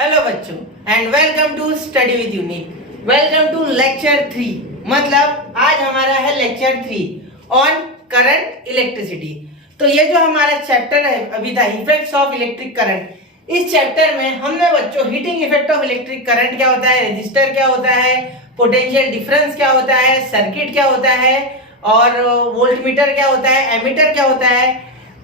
Hello बच्चों and welcome to study with Unique. Welcome to lecture 3। मतलब आज हमारा है लेक्चर 3 ऑन करंट इलेक्ट्रिसिटी। तो ये जो हमारा चैप्टर है अभी था इफेक्ट्स ऑफ इलेक्ट्रिक करंट, इस चैप्टर में हमने बच्चों heating effect of electric current क्या होता है, रेजिस्टर क्या होता है, पोटेंशियल डिफरेंस क्या होता है, सर्किट क्या होता है और वोल्टमीटर क्या होता है, एमीटर क्या होता है,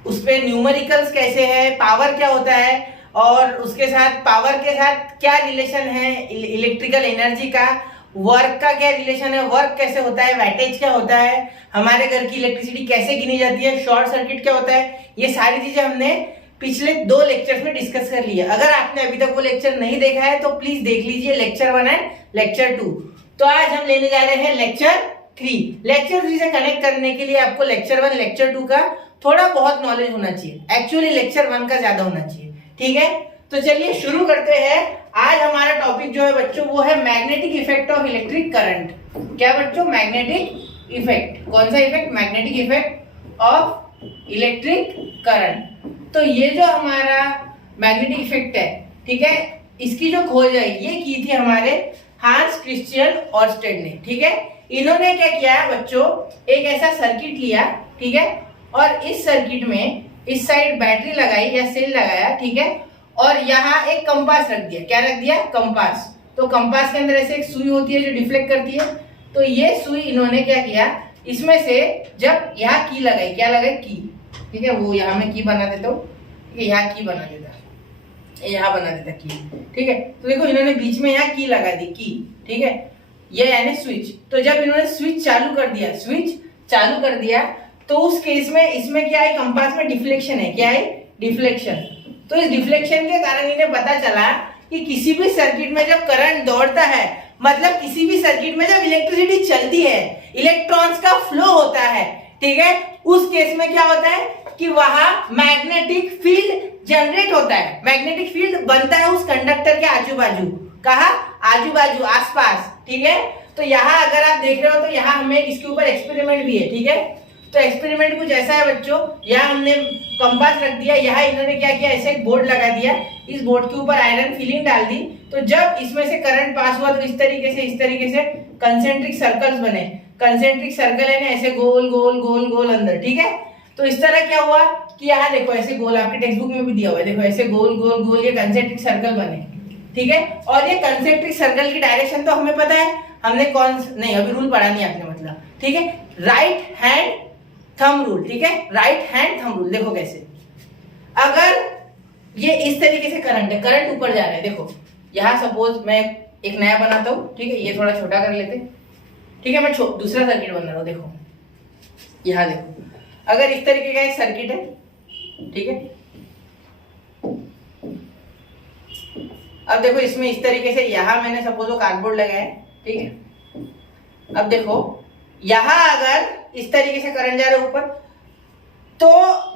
उस पे न्यूमेरिकल्स कैसे है, पावर क्या होता है और उसके साथ पावर के साथ क्या रिलेशन है, इलेक्ट्रिकल एनर्जी का, वर्क का क्या रिलेशन है, वर्क कैसे होता है, वैटेज क्या होता है, हमारे घर की इलेक्ट्रिसिटी कैसे गिनी जाती है, शॉर्ट सर्किट क्या होता है, ये सारी चीजें हमने पिछले 2 लेक्चर्स में डिस्कस कर लिया। अगर आपने अभी तक वो लेक्चर नहीं देखा है तो प्लीज देख लीजिए लेक्चर 1 एंड लेक्चर 2। तो आज हम लेने जा रहे हैं लेक्चर 3। लेक्चर 3 से कनेक्ट करने के लिए आपको लेक्चर 1 लेक्चर 2 का थोड़ा बहुत नॉलेज होना चाहिए, एक्चुअली लेक्चर 1 का ज्यादा होना चाहिए। ठीक है, तो चलिए शुरू करते हैं। आज हमारा टॉपिक जो है बच्चों वो है magnetic effect of electric current. क्या बच्चों? Magnetic effect. कौन सा effect? Magnetic effect of electric current. तो ये जो हमारा मैग्नेटिक इफेक्ट है, ठीक है, इसकी जो खोज है ये की थी हमारे हांस क्रिश्चियन ऑर्स्टेड ने। ठीक है, इन्होंने क्या किया बच्चों, एक ऐसा सर्किट लिया, ठीक है, और इस सर्किट में इस साइड बैटरी लगाई या सेल लगाया, ठीक है, और यहाँ एक कंपास रख दिया। क्या रख दिया? कंपास। तो कंपास के अंदर ऐसे एक सुई होती है जो डिफ्लेक्ट करती है। तो ये सुई इन्होंने क्या किया, इसमें से जब यहाँ की लगाई, क्या लगाई? की। ठीक है, वो यहाँ में की बना देता हूँ, यहाँ की बना देता, यहाँ बना देता की। ठीक है, तो देखो इन्होंने बीच में यहाँ की लगा दी, की। ठीक है, ये यानी स्विच। तो जब इन्होंने स्विच चालू कर दिया, स्विच चालू कर दिया, तो उस केस में इसमें क्या है, कंपास में डिफ्लेक्शन है। क्या है? डिफ्लेक्शन। तो इस डिफ्लेक्शन के कारण इन्हें पता चला कि किसी भी सर्किट में जब करंट दौड़ता है, मतलब किसी भी सर्किट में जब इलेक्ट्रिसिटी चलती है, इलेक्ट्रॉन्स का फ्लो होता है, ठीक है, उस केस में क्या होता है कि वहां मैग्नेटिक फील्ड जनरेट होता है। मैग्नेटिक फील्ड बनता है उस कंडक्टर के आजू बाजू। कहा? आजू बाजू, आसपास। ठीक है, तो यहाँ अगर आप देख रहे हो तो यहाँ हमें इसके ऊपर एक्सपेरिमेंट भी है। ठीक है, तो एक्सपेरिमेंट कुछ ऐसा है बच्चों, यहाँ हमने कंपास रख दिया, यहाँ इन्होंने क्या किया, ऐसे एक बोर्ड लगा दिया, इस बोर्ड के ऊपर आयरन फिलिंग डाल दी। तो जब इसमें से करंट पास हुआ तो इस तरीके से कंसेंट्रिक सर्कल्स बने। कंसेंट्रिक सर्कल है ना, ऐसे गोल गोल गोल गोल अंदर। ठीक है, तो इस तरह क्या हुआ कि यहाँ देखो ऐसे गोल, आपके टेक्स्ट बुक में भी दिया हुआ है, देखो ऐसे गोल गोल गोल ये कंसेंट्रिक सर्कल बने। ठीक है, और ये कंसेंट्रिक सर्कल की डायरेक्शन तो हमें पता है, हमने कौन नहीं अभी रूल पढ़ा नहीं आपने, मतलब। ठीक है, राइट हैंड थंब रूल। ठीक है, राइट हैंड थंब रूल। देखो कैसे, अगर ये इस तरीके से करंट है, करंट ऊपर जा रहा है, देखो यहाँ सपोज मैं एक नया बनाता हूँ, ठीक है, ये थोड़ा छोटा कर लेते। ठीक है, मैं दूसरा सर्किट बना रहा हूँ। देखो यहाँ देखो, अगर इस तरीके का एक सर्किट है, ठीक है, अब देखो इसमें इस तरीके से यहाँ मैंने सपोज वो कार्डबोर्ड लगाया है। ठीक है, अब देखो यहाँ अगर इस तरीके से करंट जा रहा है ऊपर, तो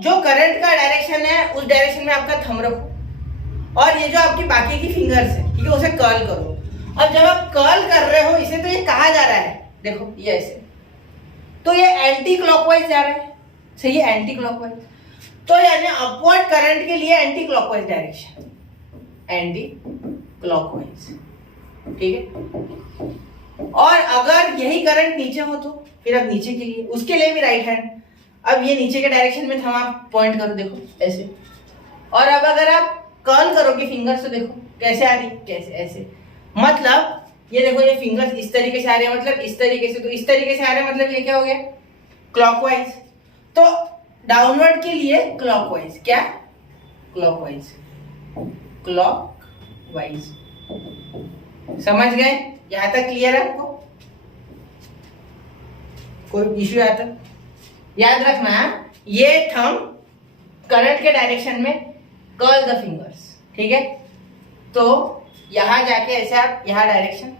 जो करंट का डायरेक्शन है उस डायरेक्शन में आपका थंब रखो और ये जो आपकी बाकी की फिंगर्स है, ठीक है, उसे कर्ल करो। अब जब आप कर्ल कर रहे हो इसे, तो ये कहाँ जा रहा है? देखो ये ऐसे, तो ये एंटी क्लॉकवाइज जा रहा है। सही है, एंटी क्लॉकवाइज। तो यानी अपवर्ड करंट के लिए anti clockwise direction, anti clockwise. ठीक है, और अगर यही करंट नीचे हो तो फिर अब नीचे के लिए, उसके लिए भी राइट हैंड। अब ये नीचे के डायरेक्शन में थंब आप पॉइंट करो, देखो ऐसे। और अब अगर आप कर्ल करोगे फिंगर्स तो देखो कैसे आ रही, कैसे ऐसे, मतलब ये देखो ये फिंगर्स इस तरीके से आ रहे हैं, मतलब इस तरीके से, तो इस तरीके से आ रहे हैं, मतलब ये क्या हो गया? क्लॉकवाइज। तो डाउनवर्ड के लिए क्लॉकवाइज। क्या? Clockwise, clockwise. समझ गए? यहां तक क्लियर है आपको? कोई इश्यू आता? याद रखना, ये थंब करंट के डायरेक्शन में, कर्ल द फिंगर्स। ठीक है, तो यहां जाके ऐसे आप यहाँ डायरेक्शन,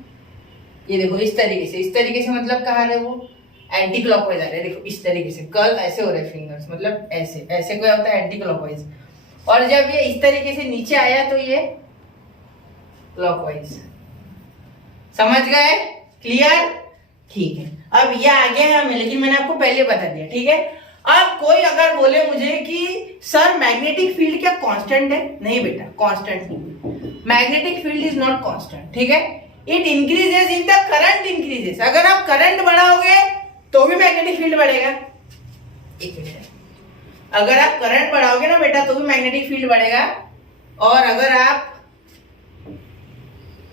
ये देखो इस तरीके से मतलब कहाँ रहे वो? एंटी क्लॉकवाइज आ रहे हैं। देखो इस तरीके से कर्ल ऐसे हो रहे हैं फिंगर्स, मतलब ऐसे ऐसे क्या होता है? Anti clockwise. और जब ये इस तरीके से नीचे आया तो ये क्लॉकवाइज। समझ गए? क्लियर? ठीक है, अब ये आ गया है हमें, लेकिन मैंने आपको पहले बता दिया। ठीक है, अब कोई अगर बोले मुझे कि सर मैग्नेटिक फील्ड क्या कांस्टेंट है? नहीं बेटा, कांस्टेंट नहीं। Magnetic field is not constant, ठीक है। It increases in the current increases, अगर आप करंट बढ़ाओगे तो भी मैग्नेटिक फील्ड बढ़ेगा। एक मिनट, अगर आप करंट बढ़ाओगे ना बेटा तो भी मैग्नेटिक फील्ड बढ़ेगा। और अगर आप,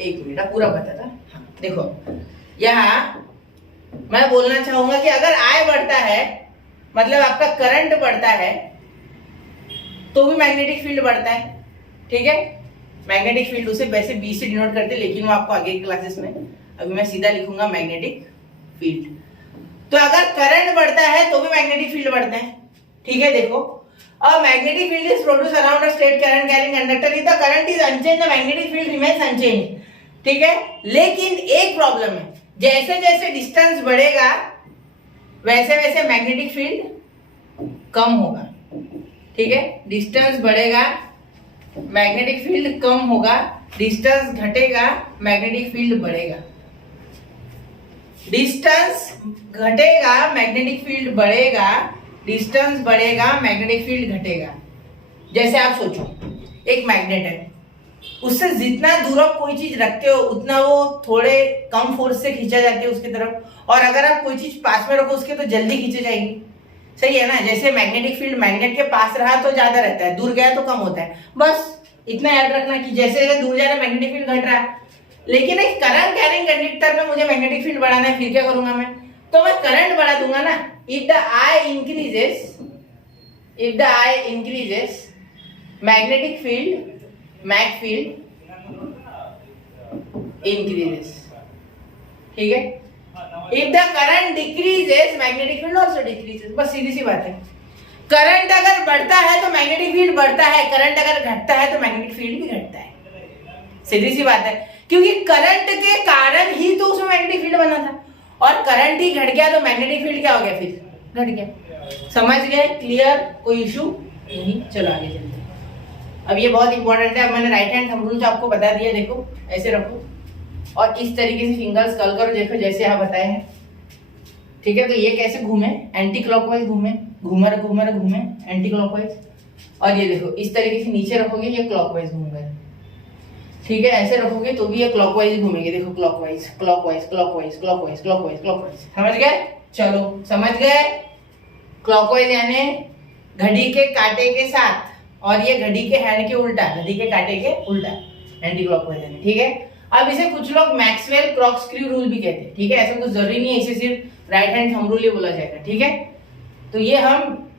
एक मिनट पूरा पता था, हाँ, देखो यहाँ मैं बोलना चाहूंगा कि अगर I बढ़ता है मतलब आपका करंट बढ़ता है तो भी मैग्नेटिक फील्ड बढ़ता है, ठीक है। मैग्नेटिक फील्ड उसे वैसे बी से डिनोट करते हैं, लेकिन वो आपको आगे की क्लासेस में, अभी मैं सीधा लिखूंगा मैग्नेटिक फील्ड। तो अगर करंट बढ़ता है तो भी मैग्नेटिक फील्ड बढ़ता है, ठीक है। देखो, a magnetic field is produced around a straight current carrying conductor. If the current is unchanged, the magnetic field remains unchanged. ठीक है, लेकिन एक प्रॉब्लम है, जैसे जैसे डिस्टेंस बढ़ेगा वैसे वैसे मैग्नेटिक फील्ड कम होगा, ठीक है। डिस्टेंस बढ़ेगा मैग्नेटिक फील्ड कम होगा, डिस्टेंस घटेगा मैग्नेटिक फील्ड बढ़ेगा। डिस्टेंस घटेगा मैग्नेटिक फील्ड बढ़ेगा, डिस्टेंस बढ़ेगा मैग्नेटिक फील्ड घटेगा। जैसे आप सोचो, एक मैग्नेट है, उससे जितना दूर आप कोई चीज रखते हो उतना वो थोड़े कम फोर्स से खींचा जाती है उसकी तरफ, और अगर आप कोई चीज पास में रखो उसके तो जल्दी खींचे जाएगी, सही है ना। जैसे मैग्नेटिक फील्ड मैग्नेट के पास रहा तो ज्यादा रहता है, दूर गया तो कम होता है। बस इतना याद रखना कि जैसे जैसे दूर जा रहा है मैग्नेटिक फील्ड घट रहा है। लेकिन एक करंट कैरिंग कंडक्टर में मुझे मैग्नेटिक फील्ड बढ़ाना है, फिर क्या करूंगा मैं, तो मैं करंट बढ़ा दूंगा ना। If the I increases, magnetic field, mag field increases, ठीक है। If the current decreases, magnetic field also decreases। बस सीधी सी बात है। करंट अगर बढ़ता है तो मैग्नेटिक फील्ड बढ़ता है, करंट अगर घटता है तो मैग्नेटिक फील्ड भी घटता है, सीधी सी बात है। क्योंकि करंट के कारण ही तो उसमें मैग्नेटिक फील्ड बना था, और करंट ही घट गया तो मैग्नेटिक फील्ड क्या हो गया, फिर घट गया। समझ गए? क्लियर? कोई इशू नहीं? चलो आगे चलते हैं। अब ये बहुत इंपॉर्टेंट है, अब मैंने राइट हैंड थंब रूल आपको बता दिया। देखो ऐसे रखो और इस तरीके से फिंगर्स कर्ल करो, देखो जैसे यहाँ बताए हैं, ठीक है। तो ये कैसे घूमे, एंटी क्लॉकवाइज घूमे, घूमर घूमर घूमे एंटी क्लॉकवाइज। और ये देखो इस तरीके से नीचे रखोगे, ये क्लॉकवाइज घूमेगा, ठीक है। ऐसे रखोगे तो भी ये क्लॉकवाइज घूमेंगे, देखो clockwise clockwise clockwise clockwise clockwise clockwise. समझ गए? चलो समझ गए। क्लॉकवाइज यानी घड़ी के कांटे के साथ, और ये घड़ी के हैंड के उल्टा, घड़ी के कांटे के उल्टा, एंटी क्लॉकवाइज यानी, ठीक है। अब इसे कुछ लोग मैक्सवेल क्रॉक्सक्रू रूल भी कहते हैं, ठीक है। ऐसा कुछ जरूरी नहीं है इसे सिर्फ राइट हैंड थंब रूल ही बोला जाएगा, ठीक है। तो ये हम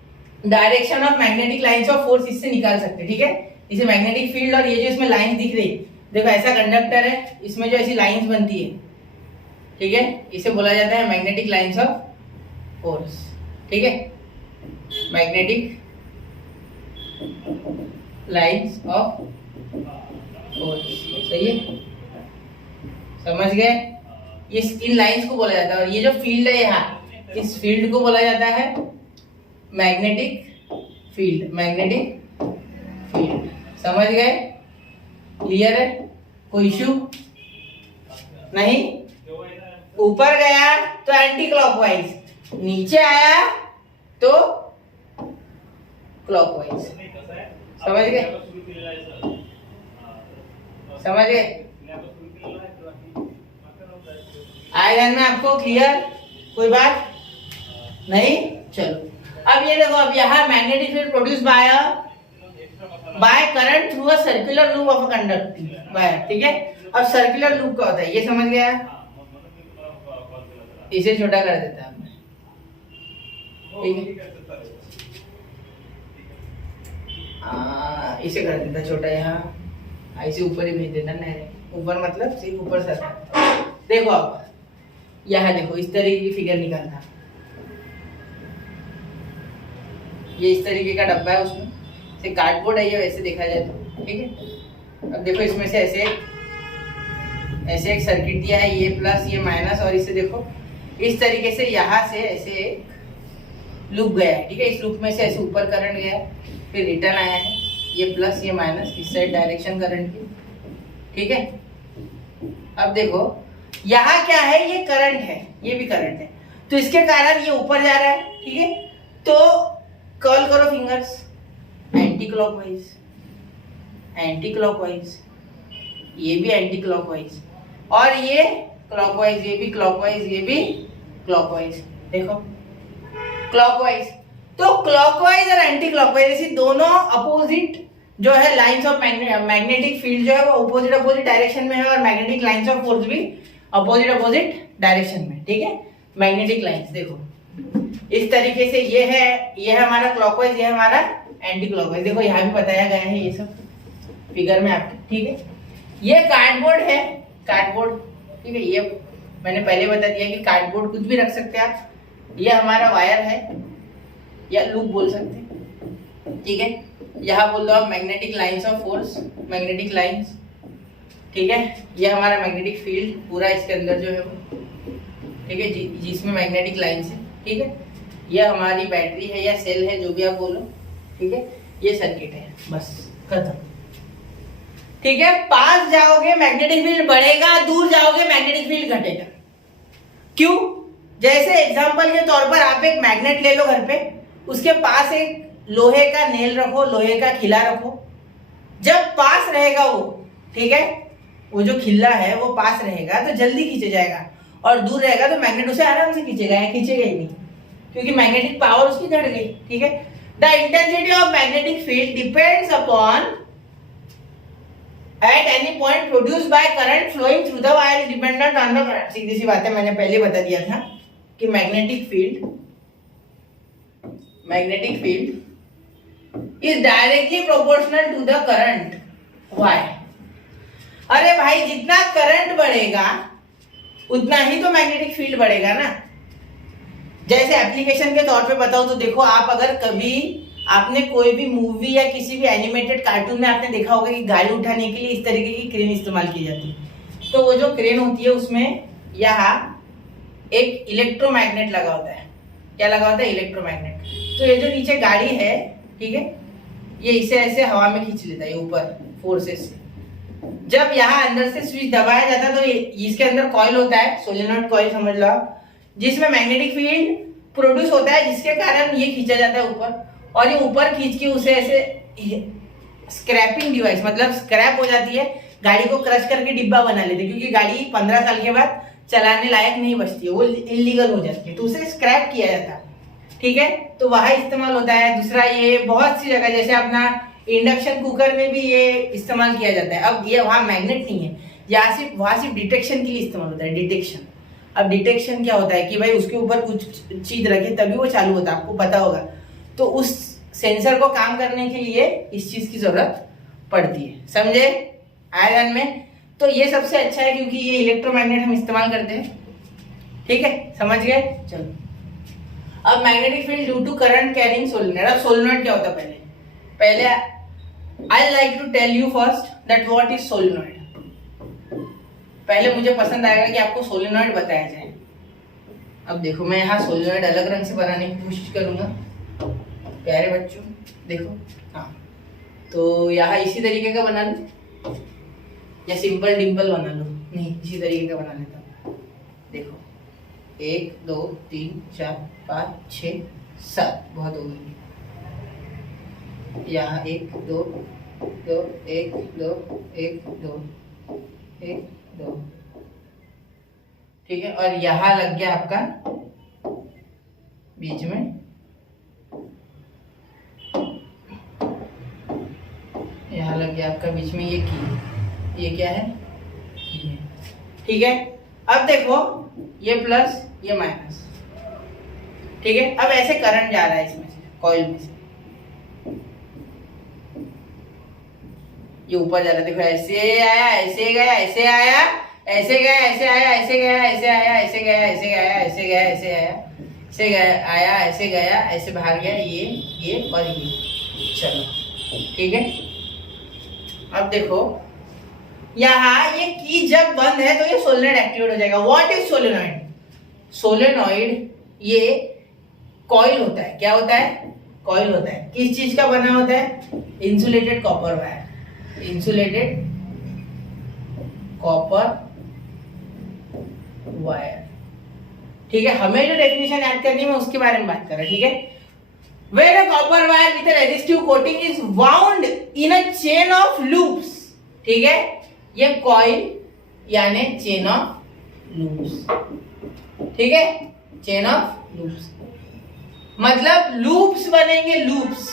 direction of magnetic lines of force इससे निकाल सकते हैं, ठीक है। इसे मैग्नेटिक फील्ड, और ये जो इसमें लाइंस दिख रही, देखो ऐसा कंडक्टर है, इसमें जो ऐसी लाइंस बनती है, ठीक है, इसे बोला जाता है मैग्नेटिक लाइंस ऑफ फोर्स, ठीक है। मैग्नेटिक लाइंस ऑफ फोर्स, सही है, समझ गए। ये इन लाइंस को बोला जाता है, और ये जो फील्ड है यहाँ, इस फील्ड को बोला जाता है मैग्नेटिक फील्ड, मैग्नेटिक फील्ड। समझ गए? क्लियर है? कोई इश्यू नहीं? ऊपर गया तो एंटी क्लॉकवाइज, नीचे आया तो क्लॉकवाइज। समझ गए? समझ गए? आए ध्यान में आपको? क्लियर? कोई बात नहीं? चलो अब ये देखो, अब यहाँ magnetic field produce by current through a circular loop of a conducting wire, ठीक है। अब सर्कुलर लूप क्या होता है ये समझ गया? इसे छोटा कर देता है, ठीक है, इसे कर देता छोटा, यहाँ ऐसे ऊपर ही भेज देता, नहीं ऊपर मतलब सिर्फ ऊपर सर। देखो अब यहाँ देखो इस तरीके की फिगर निकालना, ये इस तरीके का डब्बा है, उसमें से कार्डबोर्ड है ये, वैसे देखा जाए तो, ठीक है। अब देखो इसमें से ऐसे एक सर्किट दिया है, ये प्लस ये माइनस, और इसे देखो इस तरीके से यहाँ से ऐसे एक लूप गया है, ठीक है। इस लूप में से ऐसे ऊपर करंट गया है, फिर रिटर्न आया है, ये प्लस ये माइनस, इस साइड डायरेक्शन करंट की, ठीक है। अब देखो यहाँ क्या है, ये करंट है, ये भी करंट है, तो इसके कारण ये ऊपर जा रहा है, ठीक है। तो कर्ल करो fingers, anti clockwise, anti clockwise, ये भी एंटी क्लॉकवाइज, और ये क्लॉकवाइज, ये भी क्लॉकवाइज, ये भी क्लॉकवाइज। देखो क्लॉकवाइज, तो क्लॉकवाइज और एंटी क्लॉकवाइज ऐसी दोनों अपोजिट जो है लाइंस ऑफ मैग्नेटिक फील्ड जो है वो अपोजिट अपोजिट डायरेक्शन में है, और मैग्नेटिक लाइंस ऑफ फोर्स भी अपोजिट अपोजिट डायरेक्शन में। ठीक है, मैग्नेटिक लाइंस देखो इस तरीके से, ये है हमारा क्लॉकवाइज, ये है हमारा एंटी क्लॉकवाइज। देखो यहाँ भी बताया गया है ये सब फिगर में आपके। ठीक है, ये कार्डबोर्ड है, कार्डबोर्ड। ठीक है, ये मैंने पहले बता दिया कि कार्डबोर्ड कुछ भी रख सकते हैं आप। ये हमारा वायर है या लूप बोल सकते हैं। ठीक है, यहाँ बोल दो आप magnetic lines of force, magnetic lines. ठीक है, ये हमारा मैग्नेटिक फील्ड पूरा इसके अंदर जो है वो, ठीक है, जिसमें मैग्नेटिक लाइंस है। ठीक है, ये हमारी बैटरी है या सेल है, जो भी आप बोलो। ठीक है, ये सर्किट है, बस खत्म। ठीक है, पास जाओगे मैग्नेटिक फील्ड बढ़ेगा, दूर जाओगे मैग्नेटिक फील्ड घटेगा। क्यों? जैसे एग्जांपल के तौर पर आप एक मैग्नेट ले लो घर पे, उसके पास एक लोहे का नेल रखो, लोहे का खिला रखो। जब पास रहेगा वो, ठीक है, वो जो खिल्ला है वो पास रहेगा तो जल्दी खींचा जाएगा, और दूर रहेगा तो मैग्नेट उसे आराम से खींचेगा, या खींचेगा ही नहीं, क्योंकि मैग्नेटिक पावर उसकी घट गई। ठीक है, the intensity of magnetic field depends upon at any point produced by current flowing through the wire is dependent on the current। सीधी सी बात है, मैंने पहले बता दिया था कि magnetic field is directly proportional to the current। why? अरे भाई, जितना करंट बढ़ेगा उतना ही तो मैग्नेटिक फील्ड बढ़ेगा ना। जैसे एप्लीकेशन के तौर पे बताऊं तो देखो, आप अगर कभी आपने कोई भी मूवी या किसी भी एनिमेटेड कार्टून में आपने देखा होगा कि गाड़ी उठाने के लिए इस तरीके की क्रेन इस्तेमाल की जाती है। तो वो जो क्रेन होती है उसमें यहाँ एक इलेक्ट्रोमैग्नेट लगा होता है। क्या लगा होता है? इलेक्ट्रोमैग्नेट। तो ये जो नीचे गाड़ी है, ठीक है, ये इसे ऐसे हवा में खींच लेता है ऊपर फोर्सेस से। जब यहाँ अंदर से स्विच दबाया जाता है तो इसके अंदर कॉइल होता है, सोलेनॉइड कॉइल समझ लो आप, जिसमें मैग्नेटिक फील्ड प्रोड्यूस होता है, जिसके कारण ये खींचा जाता है ऊपर, और ये ऊपर खींच के उसे ऐसे स्क्रैपिंग डिवाइस, मतलब स्क्रैप हो जाती है, गाड़ी को क्रश करके डिब्बा बना लेते हैं, क्योंकि गाड़ी 15 साल के बाद चलाने लायक नहीं बचती है, वो इलीगल हो जाती है, तो उसे स्क्रैप किया जाता है। ठीक है, तो वहां इस्तेमाल होता है। दूसरा, ये बहुत सी जगह जैसे अपना इंडक्शन कुकर में भी ये इस्तेमाल किया जाता है। अब ये वहां मैग्नेट नहीं है, वहां सिर्फ डिटेक्शन के लिए इस्तेमाल होता है, डिटेक्शन। अब डिटेक्शन क्या होता है कि भाई उसके ऊपर कुछ चीज रखे तभी वो चालू होता है, आपको पता होगा। तो उस सेंसर को काम करने के लिए इस चीज की जरूरत पड़ती है, समझे? आयरन में तो ये सबसे अच्छा है, क्योंकि ये इलेक्ट्रोमैग्नेट हम इस्तेमाल करते हैं। ठीक है, समझ गए? चलो, अब magnetic field due to current carrying solenoid. अब सोलेनॉइड क्या होता है? पहले I like to tell you first that what is solenoid. पहले मुझे पसंद आएगा कि आपको सोलेनॉइड बताया जाए। अब देखो, मैं यहाँ सोलेनॉइड अलग रंग से बनाने की कोशिश करूंगा प्यारे बच्चों। देखो, हाँ, तो यहाँ इसी तरीके का बना लो, या सिंपल डिंपल बना लो। नहीं, इसी तरीके का बना लेता हूँ। देखो, 1 2 3 4 5 6 7, बहुत हो गई। यहाँ 1 2 2 1 2 1 2 1 2, ठीक है, और यहाँ लग गया आपका बीच में, यहाँ लग गया आपका बीच में ये की। ये क्या है? की है। ठीक है, अब देखो, ये प्लस ये माइनस। ठीक है, अब ऐसे करंट जा रहा है इसमें से, कॉइल में से, ये ऊपर जा रहा है। देखो, ऐसे आया, ऐसे गया, ऐसे आया, ऐसे गया, ऐसे आया, ऐसे गया, ऐसे आया, ऐसे गया, ऐसे गया, ऐसे गया, ऐसे आया, ऐसे गया, आया, ऐसे गया, ऐसे बाहर गया, ये और ये। चलो, ठीक है, अब देखो, यहाँ ये की जब बंद है तो ये सोलेनॉइड एक्टिवेट हो जाएगा। What is solenoid? सोलेनॉइड ये कॉइल होता है। क्या होता है? कॉइल होता है। किस चीज का बना होता है? Insulated copper wire, insulated copper wire. ठीक है, हमें जो डेफिनेशन याद करनी है मैं उसके बारे में बात कर रहा हूं। ठीक है, where a copper wire with a resistive coating is wound in a chain of loops। ठीक है, ये कॉइल यानी चेन ऑफ लूप्स, ठीक है, चेन ऑफ लूप्स मतलब लूप्स बनेंगे, लूप्स।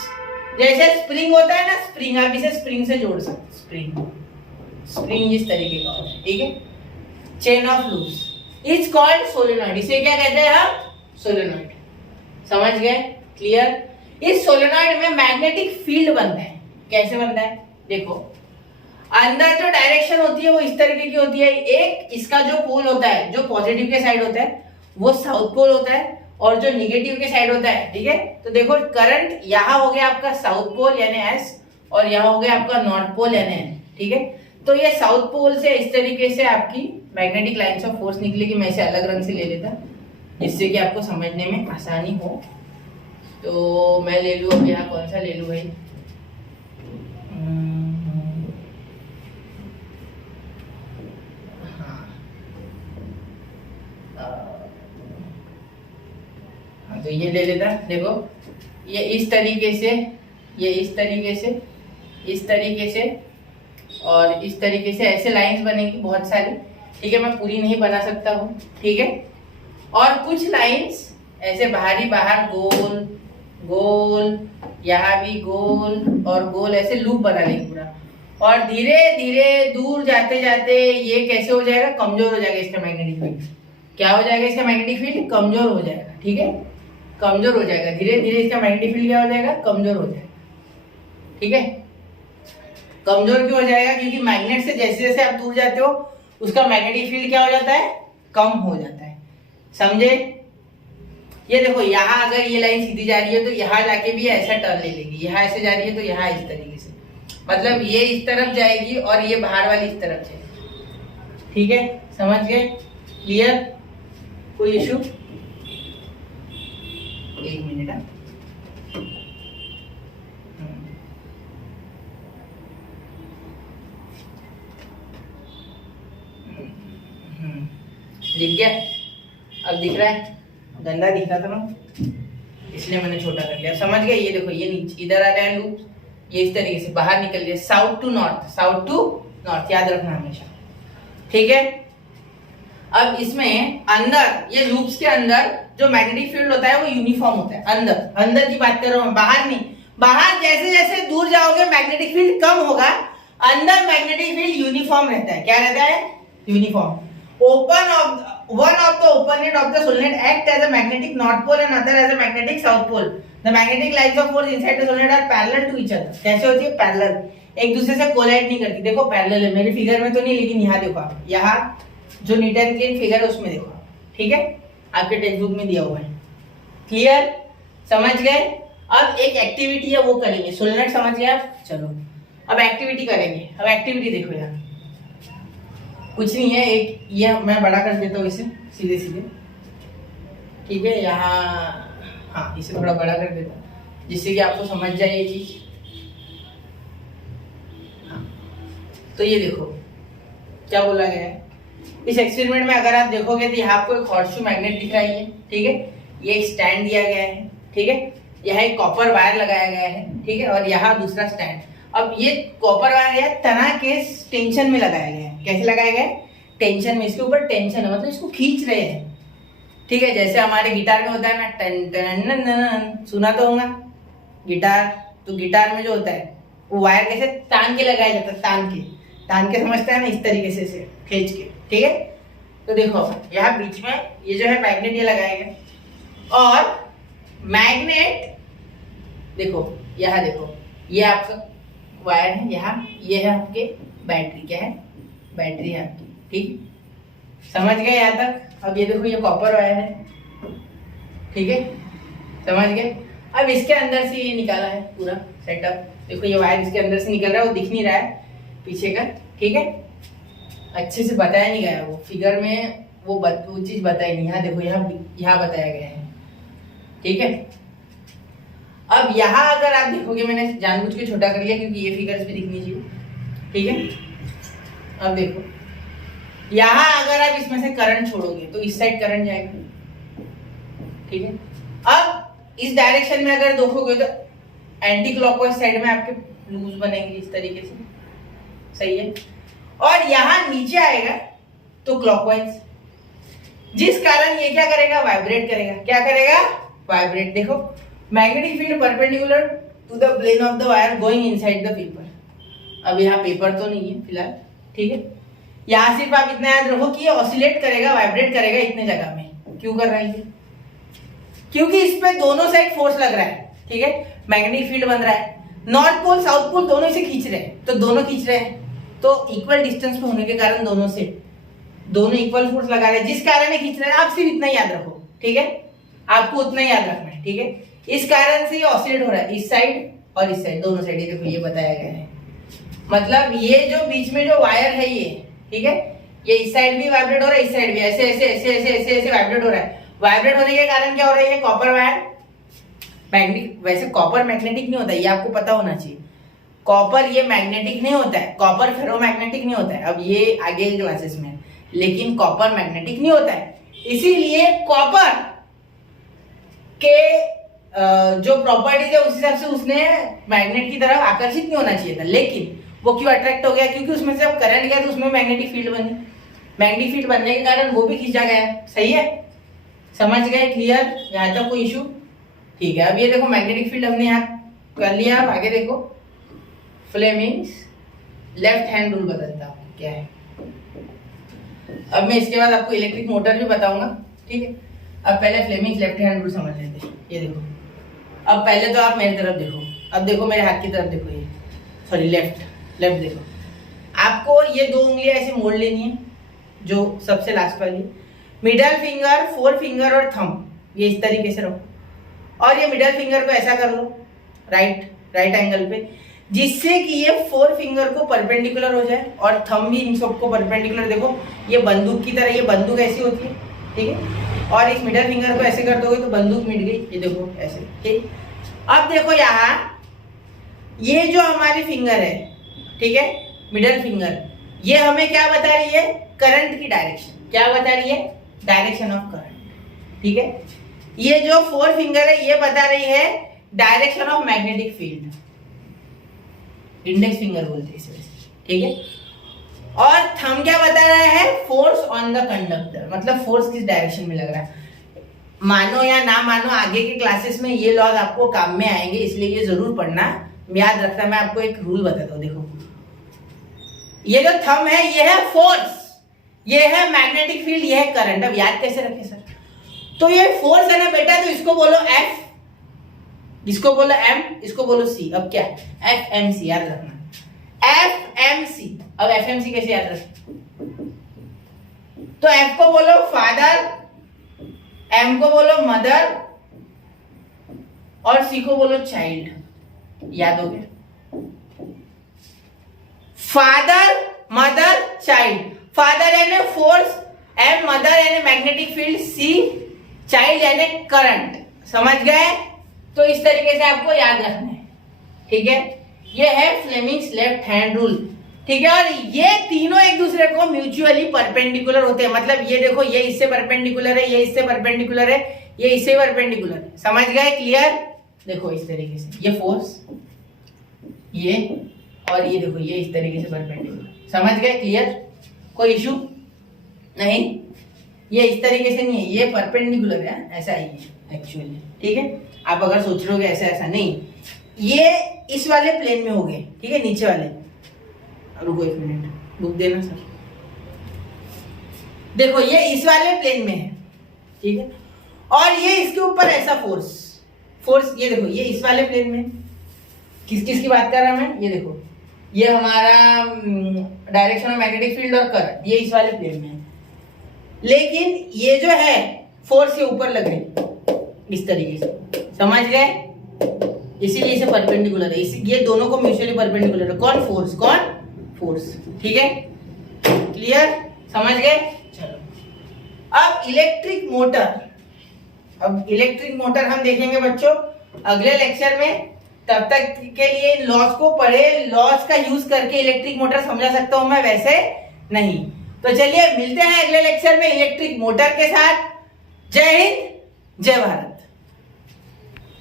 जैसे स्प्रिंग होता है ना, स्प्रिंग, आप इसे स्प्रिंग से जोड़ सकते, स्प्रिंग इस तरीके का होता है, ठीक है। Chain of loops is called solenoid, इसे क्या कहते हैं हम? सोलेनॉइड। समझ गए? क्लियर? इस सोलेनॉइड में मैग्नेटिक फील्ड बनता है। कैसे बनता है? देखो, अंदर जो डायरेक्शन होती है वो इस तरीके की होती है। एक इसका जो पोल होता है, जो पॉजिटिव के साइड होता है वो साउथ पोल होता है, और जो निगेटिव के साइड होता है, ठीक है। तो देखो करंट यहाँ हो गया आपका साउथ पोल यानी एस, और यहाँ हो गया आपका नॉर्थ पोल यानी एन, ठीक है। तो ये साउथ पोल से इस तरीके से आपकी मैग्नेटिक लाइंस ऑफ फोर्स निकलेगी। मैं इसे अलग रंग से ले लेता जिससे कि आपको समझने में आसानी हो। तो मैं ले लूँ, अब यहाँ कौन सा ले लूँ भाई? तो ये ले लेता। देखो ये इस तरीके से, ये इस तरीके से, इस तरीके से और इस तरीके से ऐसे लाइंस बनेंगी बहुत सारी, ठीक है। मैं पूरी नहीं बना सकता हूँ, ठीक है। और कुछ लाइंस ऐसे बाहरी बाहर गोल गोल, यहाँ भी गोल और गोल, ऐसे लूप बना लेंगे पूरा। और धीरे धीरे दूर जाते जाते ये कैसे हो जाएगा? कमजोर हो जाएगा इसका मैग्नेटिक फील्ड। क्या हो जाएगा? इसका मैग्नेटिक फील्ड कमजोर हो जाएगा, ठीक है, कमजोर हो जाएगा। धीरे धीरे इसका मैग्नेटिक फील्ड क्या हो जाएगा? कमजोर हो जाएगा, ठीक है। कमजोर क्यों हो जाएगा? क्योंकि मैग्नेट से जैसे जैसे आप दूर जाते हो उसका मैग्नेटिक फील्ड क्या हो जाता है? कम हो जाता है। समझे? ये देखो, यहाँ अगर ये लाइन सीधी जा रही है तो यहाँ जाके भी ऐसा टर्न ले लेगी, यहाँ ऐसे जा रही है तो यहाँ इस तरीके से, मतलब ये इस तरफ जाएगी और ये बाहर वाली इस तरफ जाएगी, ठीक है। समझ गए? क्लियर? कोई इशू? एक मिनट। दिख गया? अब दिख रहा है? गंदा दिख रहा था ना, इसलिए मैंने छोटा कर लिया। समझ गए? ये देखो, ये नीचे इधर आ गया लूप, ये इस तरीके से बाहर निकल गया, south to north, south to north, याद रखना हमेशा, ठीक है। अब इसमें अंदर, ये लूप्स के अंदर जो मैग्नेटिक फील्ड होता है वो यूनिफॉर्म होता है। अंदर, अंदर की बात कर रहा हूं, बाहर नहीं। बाहर जैसे जैसे दूर जाओगे मैग्नेटिक फील्ड कम होगा, अंदर मैग्नेटिक फील्ड यूनिफॉर्म रहता है। क्या रहता है? Uniform. One of the open end of the solenoid act as a magnetic north pole and other as a magnetic south pole. The magnetic lines of force inside the solenoid are parallel to each other. कैसे होती है? Parallel, एक दूसरे से collide नहीं करती। देखो parallel है, मेरे फिगर में तो नहीं, लेकिन यहाँ देखो आप, यहाँ जो नीट एंड क्लीन फिगर है उसमें देखो, ठीक है, आपके टेक्स्ट बुक में दिया हुआ है। क्लियर? समझ गए? अब एक एक्टिविटी है वो करेंगे। सोलेनॉइड समझ गए आप? चलो अब एक्टिविटी करेंगे। अब एक्टिविटी देखो यार, कुछ नहीं है, एक ये मैं बड़ा कर देता हूँ इसे सीधे सीधे, ठीक है। यहाँ हाँ, इसे थोड़ा बड़ा कर देता हूँ जिससे कि आपको समझ जाए ये चीज। हाँ, तो ये देखो क्या बोला गया है इस एक्सपेरिमेंट में। अगर आप देखोगे तो यहाँ आपको एक हॉर्सशू मैग्नेट दिख रहा है, ठीक है। ये एक स्टैंड दिया गया है, ठीक है। यहाँ एक कॉपर वायर लगाया गया है, ठीक है, और यहाँ दूसरा स्टैंड। अब ये कॉपर वायर तना के टेंशन में लगाया गया है। कैसे लगाया गया है? टेंशन में। इसके ऊपर टेंशन है, मतलब इसको खींच रहे हैं, ठीक है। जैसे हमारे गिटार में होता है ना, टन टन नन नन, सुना तो होगा गिटार। तो गिटार में जो होता है वो वायर कैसे तान के लगाया जाता है, तान के समझता है ना, इस तरीके से खींच के, ठीक है। तो देखो यहाँ बीच में ये जो है मैग्नेट ये लगाया गया, और मैग्नेट देखो, यहाँ देखो, ये आपका वायर है, यहाँ ये है आपके बैटरी। क्या है? बैटरी है आपकी, ठीक। समझ गए यहाँ तक? अब ये देखो, ये कॉपर वायर है, ठीक है, समझ गए। अब इसके अंदर से ये निकाला है पूरा सेटअप। देखो ये वायर इसके अंदर से निकल रहा है, वो दिख नहीं रहा है पीछे का, ठीक है। अच्छे से बताया नहीं गया, वो फिगर में वो चीज बताई नहीं। यहाँ देखो, यहाँ बताया गया है, ठीक है। अब यहाँ अगर आप देखोगे, मैंने जानबूझ के छोटा कर लिया क्योंकि ये फिगर्स भी दिखनी चाहिए, ठीक है। अब देखो यहाँ अगर आप इसमें से करंट छोड़ोगे तो इस साइड करंट जाएगा, ठीक है। अब इस डायरेक्शन में अगर देखोगे तो एंटी क्लॉकवाइज साइड में आपके लूज बनेंगे इस तरीके से, सही है। और यहां नीचे आएगा तो क्लॉकवाइज, जिस कारण ये क्या करेगा, वाइब्रेट करेगा। क्या करेगा, वाइब्रेट। देखो magnetic field perpendicular to the plane of the wire going inside the paper. अब यहाँ पेपर तो नहीं है फिलहाल, ठीक है। यहाँ सिर्फ आप इतना याद रखो कि ये ऑसिलेट करेगा, वाइब्रेट करेगा इतने जगह में। क्यों कर रहा है, क्योंकि इस पे दोनों साइड फोर्स लग रहा है, ठीक है। मैग्नेटिक फील्ड बन रहा है, नॉर्थ पोल साउथ पोल दोनों इसे खींच रहे हैं, तो दोनों खींच रहे हैं, तो इक्वल डिस्टेंस पे होने के कारण दोनों इक्वल फोर्स लगा रहे हैं, जिस कारण ये खींच रहे हैं। आप सिर्फ इतना याद रखो, ठीक है, आपको उतना याद रखना है, ठीक है। इस कारण से ये ऑसिलेट हो रहा है, इस साइड और इस साइड दोनों साइड। देखो ये बताया गया है, मतलब ये जो बीच में जो वायर है ये, ठीक है, ये इस साइड भी वाइब्रेट हो रहा है, इस साइड भी ऐसे ऐसे ऐसे ऐसे ऐसे ऐसे वाइब्रेट हो रहा है। वाइब्रेट होने के कारण क्या हो रहा है, कॉपर वायर मैग्नेटिक, वैसे कॉपर मैग्नेटिक नहीं होता, ये आपको पता होना चाहिए। कॉपर ये मैग्नेटिक नहीं होता है, कॉपर फेरोमैग्नेटिक नहीं होता है। अब ये आगे क्लासेस में, लेकिन कॉपर मैग्नेटिक नहीं होता है, इसीलिए कॉपर के जो प्रॉपर्टीज है उस हिसाब से उसने मैग्नेट की तरफ आकर्षित नहीं होना चाहिए था, लेकिन वो क्यों अट्रैक्ट हो गया, क्योंकि उसमें से अब करंट गया तो उसमें मैग्नेटिक फील्ड बनी। मैग्नेटिक फील्ड बनने के कारण वो भी खींचा गया। सही है, समझ गए, क्लियर, यहाँ तक कोई इशू, ठीक है। अब ये देखो मैग्नेटिक फील्ड हमने यहाँ कर लिया। अब आगे देखो, फ्लेमिंग्स लेफ्ट हैंड रूल बदलता हूँ क्या है। अब मैं इसके बाद आपको इलेक्ट्रिक मोटर भी बताऊंगा, ठीक है। अब पहले फ्लेमिंग्स लेफ्ट हैंड रूल समझ लेते हैं। ये देखो, अब पहले तो आप मेरी तरफ देखो, अब देखो मेरे हाथ की तरफ देखो, ये सॉरी लेफ्ट देखो। आपको ये दो उंगलियां ऐसे मोड़ लेनी है, जो सबसे लास्ट वाली, मिडल फिंगर, फोर फिंगर और थंब, ये इस तरीके से रखो, और ये मिडल फिंगर को ऐसा कर लो राइट एंगल पे, जिससे कि ये फोर फिंगर को परपेंडिकुलर हो जाए और थंब भी इन सबको परपेंडिकुलर। देखो ये बंदूक की तरह, ये बंदूक ऐसी होती है, ठीक है, और इस मिडल फिंगर को ऐसे कर दोगे तो बंदूक मिट गई। ये देखो ऐसे, ठीक। अब देखो यहाँ ये जो हमारी फिंगर है, ठीक है, मिडल फिंगर, ये हमें क्या बता रही है, करंट की डायरेक्शन। क्या बता रही है, डायरेक्शन ऑफ करंट, ठीक है। ये जो फोर फिंगर है ये बता रही है direction of magnetic field, index finger बोलते हैं इसे, ठीक है। और थंब क्या बता रहा है, फोर्स ऑन द कंडक्टर, मतलब फोर्स किस डायरेक्शन में लग रहा है। मानो या ना मानो, आगे के क्लासेस में ये लॉज आपको काम में आएंगे, इसलिए ये जरूर पढ़ना, याद रखना। मैं आपको एक रूल बताता हूँ, देखो ये जो थंब है ये है फोर्स, ये है मैग्नेटिक फील्ड, ये है करंट। अब याद कैसे रखें सर, तो ये फोर्स है ना बेटा, तो इसको बोलो F, इसको बोलो M, इसको बोलो C। अब क्या, FMC याद रखना, FMC। अब FMC कैसे याद रखें, तो F को बोलो फादर, M को बोलो मदर और C को बोलो चाइल्ड। याद हो गया, फादर मदर चाइल्ड। फादर यानी फोर्स, M मदर यानी मैग्नेटिक फील्ड, C चाइल्ड यानी करंट। समझ गए, तो इस तरीके से आपको याद रखना है, ठीक है। ये है फ्लेमिंग्स लेफ्ट हैंड रूल, ठीक है। और ये तीनों एक दूसरे को म्यूचुअली परपेंडिकुलर होते हैं, मतलब ये देखो ये इससे परपेंडिकुलर है, ये इससे परपेंडिकुलर है, ये इससे परपेंडिकुलर है। समझ गए, क्लियर। देखो इस तरीके से ये फोर्स, ये और ये देखो ये इस तरीके से परपेंडिकुलर। समझ गए, क्लियर, कोई इशू नहीं। ये इस तरीके से नहीं है, ये परपेंडिकुलर है, ऐसा ही है एक्चुअली, ठीक है। आप अगर सोच रहे हो ऐसा ऐसा नहीं, ये इस वाले प्लेन में हो गए, ठीक है, नीचे वाले। रुको एक मिनट, बुक देना सर। देखो ये इस वाले प्लेन में है, ठीक है, और ये इसके ऊपर ऐसा फोर्स, ये देखो ये इस वाले प्लेन में। किस की बात कर रहा हूं मैं, ये देखो ये हमारा डायरेक्शन ऑफ मैग्नेटिक फील्ड और करंट, ये इस वाले प्लेन में है, लेकिन ये जो है फोर्स ये ऊपर लग रही इस तरीके से। समझ गए, इसीलिए इसे परपेंडिकुलर है, ये दोनों को म्यूचुअली परपेंडिकुलर है। कौन, फोर्स, ठीक है, क्लियर, समझ गए। चलो अब इलेक्ट्रिक मोटर हम देखेंगे बच्चों अगले लेक्चर में। तब तक के लिए लॉस को पढ़े, लॉस का यूज करके इलेक्ट्रिक मोटर समझा सकता हूं मैं, वैसे नहीं। तो चलिए मिलते हैं अगले लेक्चर में इलेक्ट्रिक मोटर के साथ। जय हिंद, जय भारत।